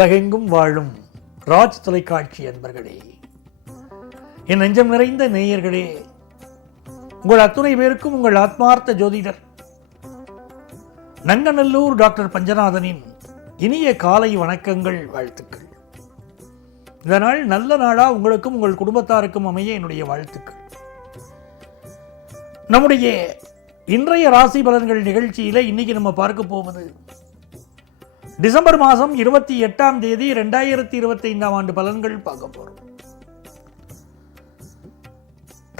உலகெங்கும் வாழும் ராஜ் தொலைக்காட்சி அன்பர்களே, என் நெஞ்சம் நிறைந்த நேயர்களே, உங்கள் அத்துணை பேருக்கும் உங்கள் ஆத்மார்த்த ஜோதிடர் நங்கநல்லூர் டாக்டர் பஞ்சநாதனின் இனிய காலை வணக்கங்கள், வாழ்த்துக்கள். இந்த நாள் நல்ல நாளா உங்களுக்கும் உங்கள் குடும்பத்தாருக்கும் அமைய என்னுடைய வாழ்த்துக்கள். நம்முடைய இன்றைய ராசி பலன்கள் நிகழ்ச்சியில இன்னைக்கு நம்ம பார்க்க போவது டிசம்பர் மாதம் 28ஆம் தேதி 2025ஆம் ஆண்டு பலன்கள் பார்க்க போறோம்.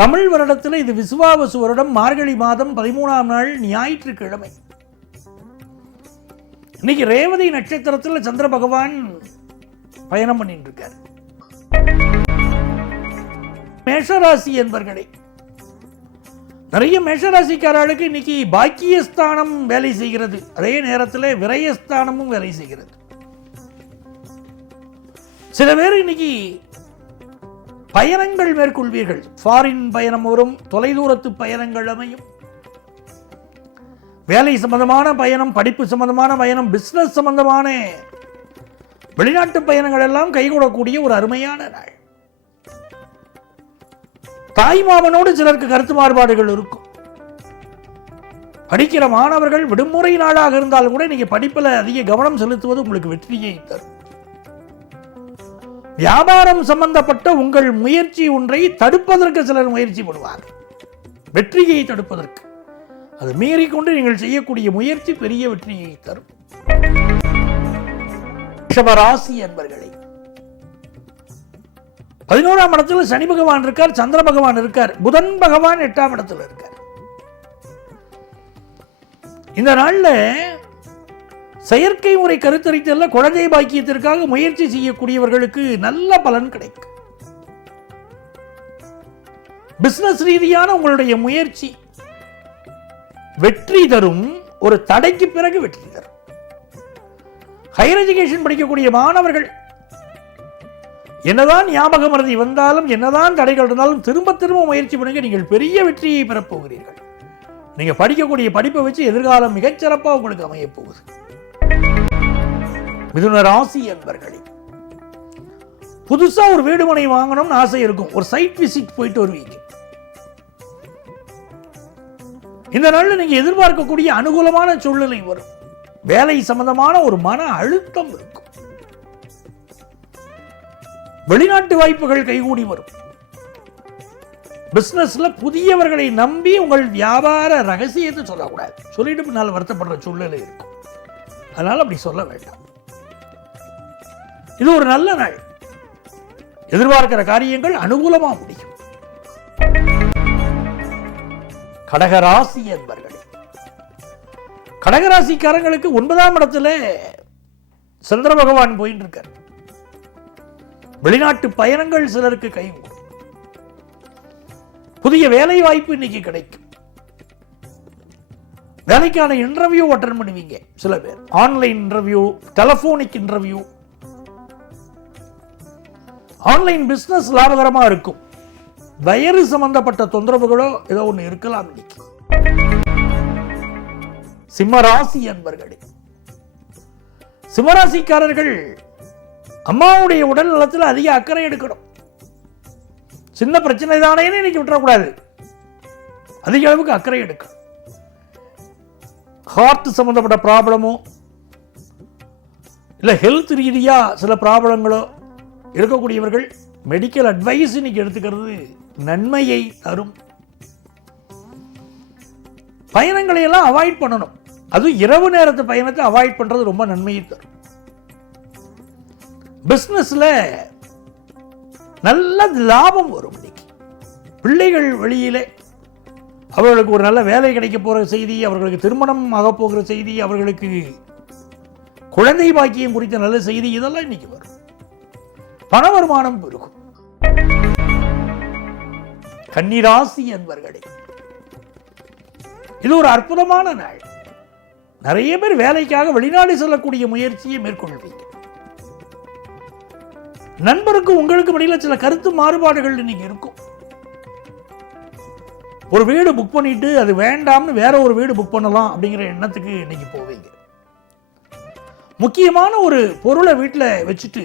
தமிழ் வருடத்தில் இது விசுவாவசு வருடம், மார்கழி மாதம் 13ஆம் நாள் ஞாயிற்றுக்கிழமை. இன்னைக்கு ரேவதி நட்சத்திரத்தில் சந்திர பகவான் பயணம் பண்ணிட்டு இருக்கார். மேஷராசி என்பர்களே, நிறைய மேஷராசிக்காரர்களுக்கு இன்னைக்கு பாக்கியஸ்தானம் வேலை செய்கிறது, அதே நேரத்தில் விரயஸ்தானமும் வேலை செய்கிறது. சில பேர் இன்னைக்கு பயணங்கள் மேற்கொள்வீர்கள். ஃபாரின் பயணம் வரும், தொலைதூரத்து பயணங்கள் அமையும். வேலை சம்பந்தமான பயணம், படிப்பு சம்பந்தமான பயணம், பிசினஸ் சம்பந்தமான வெளிநாட்டு பயணங்கள் எல்லாம் கைகூடக்கூடிய ஒரு அருமையான நாள். தாய் மாமனோடு சிலருக்கு கருத்து மாறுபாடுகள் இருக்கும். படிக்கிற மாணவர்கள் விடுமுறை நாளாக இருந்தாலும் கூட நீங்க படிப்பில் அதிக கவனம் செலுத்துவது உங்களுக்கு வெற்றியை தரும். வியாபாரம் சம்பந்தப்பட்ட உங்கள் முயற்சி ஒன்றை தடுப்பதற்கு சிலர் முயற்சி பண்ணுவார்கள், வெற்றியை தடுப்பதற்கு. அது மீறிக்கொண்டு நீங்கள் செய்யக்கூடிய முயற்சி பெரிய வெற்றியை தரும். ரிஷபராசி என்பர்களே, 11ஆம் இடத்துல சனி பகவான் இருக்கார், சந்திர பகவான் இருக்கார், புதன் பகவான் 8ஆம் இடத்துல இருக்கார். இந்த நாள்ல செயற்கை முறை கருத்தரித்தல்ல குழந்தை பாக்கியத்திற்காக முயற்சி செய்யக்கூடியவர்களுக்கு நல்ல பலன் கிடைக்கும். பிசினஸ் ரீதியான உங்களுடைய முயற்சி வெற்றி தரும், ஒரு தடைக்கு பிறகு வெற்றி தரும். ஹையர் எஜுகேஷன் படிக்கக்கூடிய மாணவர்கள் என்னதான் ஞாபக மறதி வந்தாலும், என்னதான் தடைகள் இருந்தாலும் திரும்ப திரும்ப முயற்சி பண்ணுங்க, நீங்கள் பெரிய வெற்றியை பெறப்போகிறீர்கள். நீங்க படிக்கக்கூடிய படிப்பை வச்சு எதிர்காலம் மிகச்சிறப்பாக உங்களுக்கு அமைய போகுது. மிதுன ராசி என்பர்களே, புதுசா ஒரு வீடு மனை வாங்கணும்னு ஆசை இருக்கும், ஒரு சைட் விசிட் போயிட்டு வருவீங்க. இந்த நாளில் நீங்க எதிர்பார்க்கக்கூடிய அனுகூலமான சூழ்நிலை வரும். வேலை சம்பந்தமான ஒரு மன அழுத்தம் இருக்கும். வெளிநாட்டு வாய்ப்புகள் கைகூடி வரும். பிசினஸ்ல புதியவர்களை நம்பி உங்கள் வியாபார ரகசியத்தை சொல்லக்கூடாது, சொல்லிட்டு பின்னால் வருத்தப்படுற சூழ்நிலை இருக்கும். அதனால அப்படி சொல்ல வேண்டாம். இது ஒரு நல்ல நாள், எதிர்பார்க்கிற காரியங்கள் அனுகூலமா முடியும். கடகராசி என்பர்களே, கடகராசிக்காரங்களுக்கு 9ஆம் இடத்துல சந்திர பகவான் போயிட்டு இருக்கார். வெளிநாட்டு பயணங்கள் சிலருக்கு கைகூடும். புதிய வேலை வாய்ப்பு இன்னைக்கு கிடைக்கும். வேலைக்கான இன்டர்வியூ அட்டெண்ட் பண்ணுவீங்க. சில பேர் online interview, telephonic interview. Online business லாபகரமா இருக்கும். வயிறு சம்பந்தப்பட்ட தொந்தரவுகளோ ஏதோ ஒன்று இருக்கலாம் இன்னைக்கு. சிம்மராசி என்பர்களே, சிம்மராசிக்காரர்கள் அம்மாவுடைய உடல் நலத்தில் அதிக அக்கறை எடுக்கணும். சின்ன பிரச்சனை தானே இன்னைக்கு விட்டுறக்கூடாது, அதிக அளவுக்கு அக்கறை எடுக்கணும். ஹார்ட் சம்பந்தப்பட்ட ப்ராப்ளமோ இல்லை ஹெல்த் ரீதியா சில ப்ராப்ளங்களோ இருக்கக்கூடியவர்கள் மெடிக்கல் அட்வைஸ் இன்னைக்கு எடுத்துக்கிறது நன்மையை தரும். பயணங்களை எல்லாம் அவாய்ட் பண்ணணும். அதுவும் இரவு நேரத்து பயணத்தை அவாய்ட் பண்றது ரொம்ப நன்மையை தரும். பிசினஸ்ல நல்ல லாபம் வரும். இன்னைக்கு பிள்ளைகள் வழியிலே அவர்களுக்கு ஒரு நல்ல வேலை கிடைக்க போற செய்தி, அவர்களுக்கு திருமணம் ஆக போகிற செய்தி, அவர்களுக்கு குழந்தை பாக்கியம் குறித்த நல்ல செய்தி, இதெல்லாம் இன்னைக்கு வரும். பண வருமானம் பெருகும். கன்னிராசி என்பர்களே, இது ஒரு அற்புதமான நாள். நிறைய பேர் வேலைக்காக வெளிநாடு செல்லக்கூடிய முயற்சியை மேற்கொள்வீங்க. நண்பருக்கு உங்களுக்கு இடையில சில கருத்து மாறுபாடுகள் இன்னைக்கு இருக்கும். ஒரு வீடு புக் பண்ணிட்டு அது வேண்டாம்னு வேற ஒரு வீடு புக் பண்ணலாம் அப்படிங்கிற எண்ணத்துக்கு இன்னைக்கு போவீங்க. முக்கியமான ஒரு பொருளை வீட்டில் வச்சுட்டு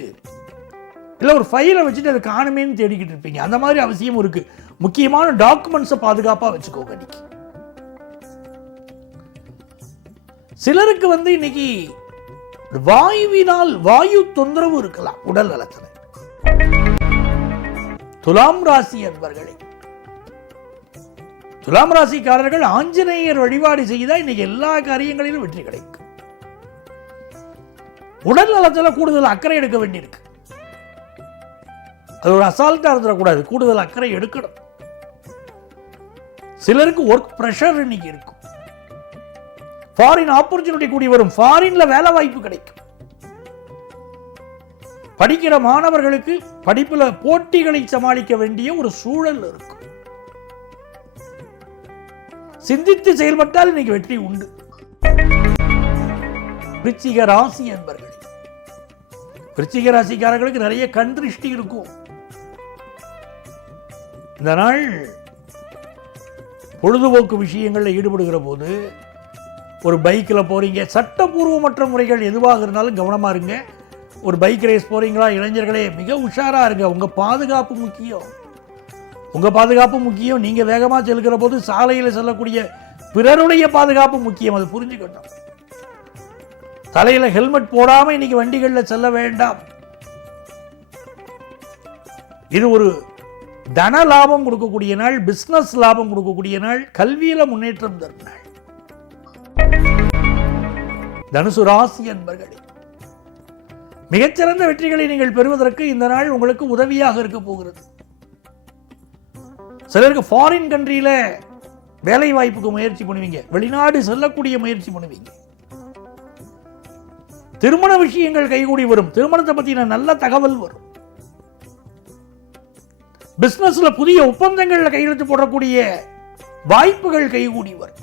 இல்லை ஒரு ஃபைலை வச்சுட்டு அதை காணுமேன்னு தேடிக்கிட்டு இருப்பீங்க. அந்த மாதிரி அவசியம் இருக்கு. முக்கியமான டாக்குமெண்ட்ஸை பாதுகாப்பாக வச்சுக்கோங்க. இன்னைக்கு சிலருக்கு இன்னைக்கு வாயுவினால் வாயு தொந்தரவு இருக்கலாம் உடல் நலத்தில். துலாம் ராசி அன்பர்களே, துலாம் ராசிக்காரர்கள் ஆஞ்சநேயர் வழிபாடு செய்தால் இன்னைக்கு எல்லா காரியங்களிலும் வெற்றி கிடைக்கும். உடல் நலத்தில் கூடுதல் அக்கறை எடுக்க வேண்டியிருக்கு. அது ஒரு அசால்ட்டா இருந்துடக்கூடாது, கூடுதல் அக்கறை எடுக்கணும். சிலருக்கு ஒர்க் பிரஷர் இன்னைக்கு இருக்கும். ஃபாரின் ஆப்பர்ச்சுனிட்டி கூடி வரும். ஃபாரின்ல வேலை வாய்ப்பு கிடைக்கும். படிக்கிற மாணவர்களுக்கு படிப்புல போட்டிகளை சமாளிக்க வேண்டிய ஒரு சூழல் இருக்கும். சிந்தித்து செயல்பட்டால் இன்னைக்கு வெற்றி உண்டு. விருச்சிக ராசி என்பர்களே, விருச்சிக ராசிக்காரர்களுக்கு நிறைய கண் திருஷ்டி இருக்கும். இந்த நாள் பொழுதுபோக்கு விஷயங்களில் ஈடுபடுகிற போது ஒரு பைக்கில் போறீங்க, சட்டப்பூர்வமற்ற முறைகள் எதுவாக இருந்தாலும் கவனமா இருங்க. ஒரு பைக் ரேஸ் போறீங்களா, இளைஞர்களே மிக உஷாரா இருங்க. உங்க பாதுகாப்பு முக்கியம். உங்க பாதுகாப்பு முக்கியம். நீங்க வேகமா செல்கிற போது சாலையில் செல்லக்கூடிய பிறருடைய பாதுகாப்பு முக்கியம். அது புரிஞ்சுக்கணும். தலையில ஹெல்மெட் போடாம இன்னைக்கு வண்டிகளில் செல்ல வேண்டாம். இது ஒரு தன லாபம் கொடுக்கக்கூடிய நாள், பிசினஸ் லாபம் கொடுக்கக்கூடிய நாள், கல்வியில முன்னேற்றம் தரும் நாள். தனுசு ராசி என்பர்களே, மிகச்சிறந்த வெற்றிகளை நீங்கள் பெறுவதற்கு இந்த நாள் உங்களுக்கு உதவியாக இருக்க போகிறது. சிலருக்கு ஃபாரின் கண்ட்ரியில வேலை வாய்ப்புக்கு முயற்சி பண்ணுவீங்க. வெளிநாடு செல்லக்கூடிய முயற்சி பண்ணுவீங்க. திருமண விஷயங்கள் கைகூடி வரும். திருமணத்தை பத்தின நல்ல தகவல் வரும். பிசினஸ்ல புதிய ஒப்பந்தங்கள்ல கையெழுத்து போடக்கூடிய வாய்ப்புகள் கைகூடி வரும்.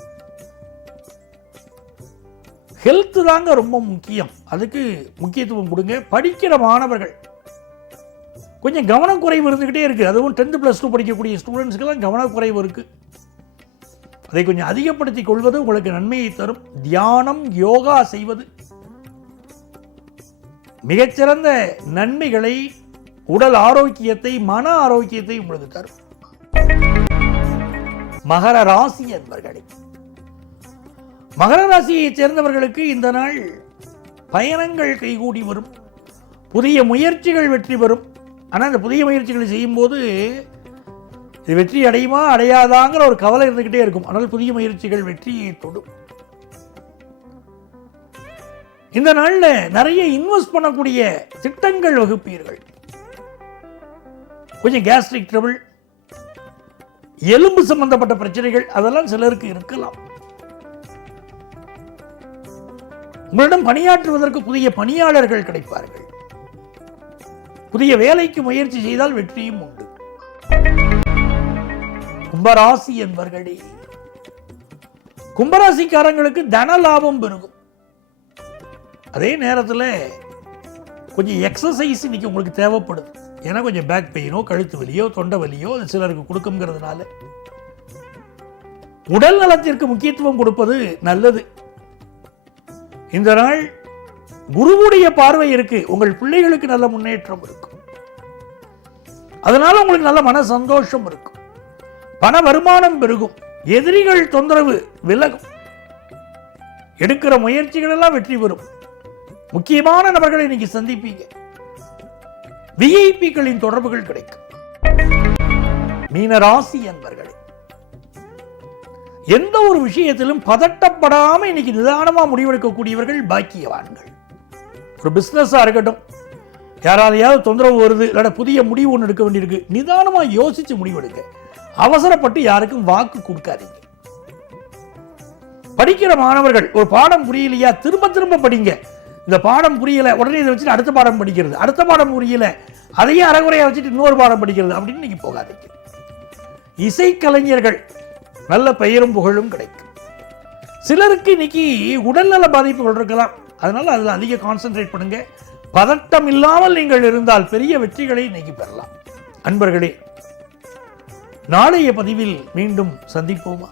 ஹெல்த் தாங்க ரொம்ப முக்கியம். அதுக்கு முக்கியத்துவம் கொடுங்க. படிக்கிற மாணவர்கள் கொஞ்சம் கவனக்குறைவு இருந்துகிட்டே இருக்கு. அதுவும் 10th + 2 படிக்கக்கூடிய ஸ்டூடெண்ட்ஸ்க்கெல்லாம் கவனக்குறைவு இருக்கு. அதை கொஞ்சம் அதிகப்படுத்திக் கொள்வது உங்களுக்கு நன்மையை தரும். தியானம், யோகா செய்வது மிகச்சிறந்த நன்மைகளை, உடல் ஆரோக்கியத்தை, மன ஆரோக்கியத்தை உங்களுக்கு தரும். மகர ராசி என்பர்களே, மகர ராசியை சேர்ந்தவர்களுக்கு இந்த நாள் பயணங்கள் கைகூடி வரும். புதிய முயற்சிகள் வெற்றி பெறும். ஆனால் இந்த புதிய முயற்சிகளை செய்யும் போது இது வெற்றி அடையுமா அடையாதாங்கிற ஒரு கவலை இருந்துகிட்டே இருக்கும். ஆனால் புதிய முயற்சிகள் வெற்றியை தொடும். இந்த நாள்ல நிறைய இன்வெஸ்ட் பண்ணக்கூடிய திட்டங்கள் வகுப்பீர்கள். கொஞ்சம் கேஸ்ட்ரிக் ட்ரபிள், எலும்பு சம்பந்தப்பட்ட பிரச்சனைகள் அதெல்லாம் சிலருக்கு இருக்கலாம். உங்களிடம் பணியாற்றுவதற்கு புதிய பணியாளர்கள் கிடைப்பார்கள். புதிய வேலைக்கு முயற்சி செய்தால் வெற்றியும் உண்டு. கும்பராசி என்பர்களே, கும்பராசிக்காரங்களுக்கு தன லாபம் பெருகும். அதே நேரத்தில் கொஞ்சம் எக்ஸசைஸ் இன்னைக்கு உங்களுக்கு தேவைப்படுது. ஏன்னா கொஞ்சம் பேக் பெயினோ, கழுத்து வலியோ, தொண்டை வலியோ அது சிலருக்கு கொடுக்குங்கிறதுனால உடல் நலத்திற்கு முக்கியத்துவம் கொடுப்பது நல்லது. இந்த நாள் குருவுடைய பார்வை இருக்கு. உங்கள் பிள்ளைகளுக்கு நல்ல முன்னேற்றம் இருக்கும். அதனால உங்களுக்கு நல்ல மன சந்தோஷம் இருக்கும். பண வருமானம் பெருகும். எதிரிகள் தொந்தரவு விலகும். எடுக்கிற முயற்சிகள் எல்லாம் வெற்றி பெறும். முக்கியமான நபர்களை இன்னைக்கு சந்திப்பீங்க. விஐபிகளின் தொடர்புகள் கிடைக்கும். மீனராசி என்பர்களே, எந்த ஒரு விஷயத்திலும் பதட்டப்படாம இன்னைக்கு நிதானமா முடிவெடுக்கக்கூடியவர்கள் பாக்கியவான்கள். ஒரு பிசினஸா இருக்கட்டும், யாராலையாவது தொந்தரவு வருது, இல்ல புதிய முடிவு ஒன்று எடுக்க வேண்டியிருக்கு, நிதானமா யோசிச்சு முடிவெடுங்க. அவசரப்பட்டு யாருக்கும் வாக்கு கொடுக்காதீங்க. படிக்கிற மாணவர்கள் ஒரு பாடம் புரியலையா, திரும்ப திரும்ப படிங்க. இந்த பாடம் புரியல, உடனே இதை வச்சுட்டு அடுத்த பாடம் படிக்கிறது, அடுத்த பாடம் புரியல, அதையும் அரைகுறையா வச்சுட்டு இன்னொரு பாடம் படிக்கிறது அப்படின்னு நீங்க போகாதீங்க. இசைக்கலைஞர்கள் நல்ல பெயரும் புகழும் கிடைக்கும். சிலருக்கு இன்னைக்கு உடல்நல பாதிப்புகள் இருக்கலாம். அதனால அதில் அதிக கான்சென்ட்ரேட் பண்ணுங்க. பதட்டம் இல்லாமல் நீங்கள் இருந்தால் பெரிய வெற்றிகளை இன்னைக்கு பெறலாம். அன்பர்களே, நாளைய பதிவில் மீண்டும் சந்திப்போமா?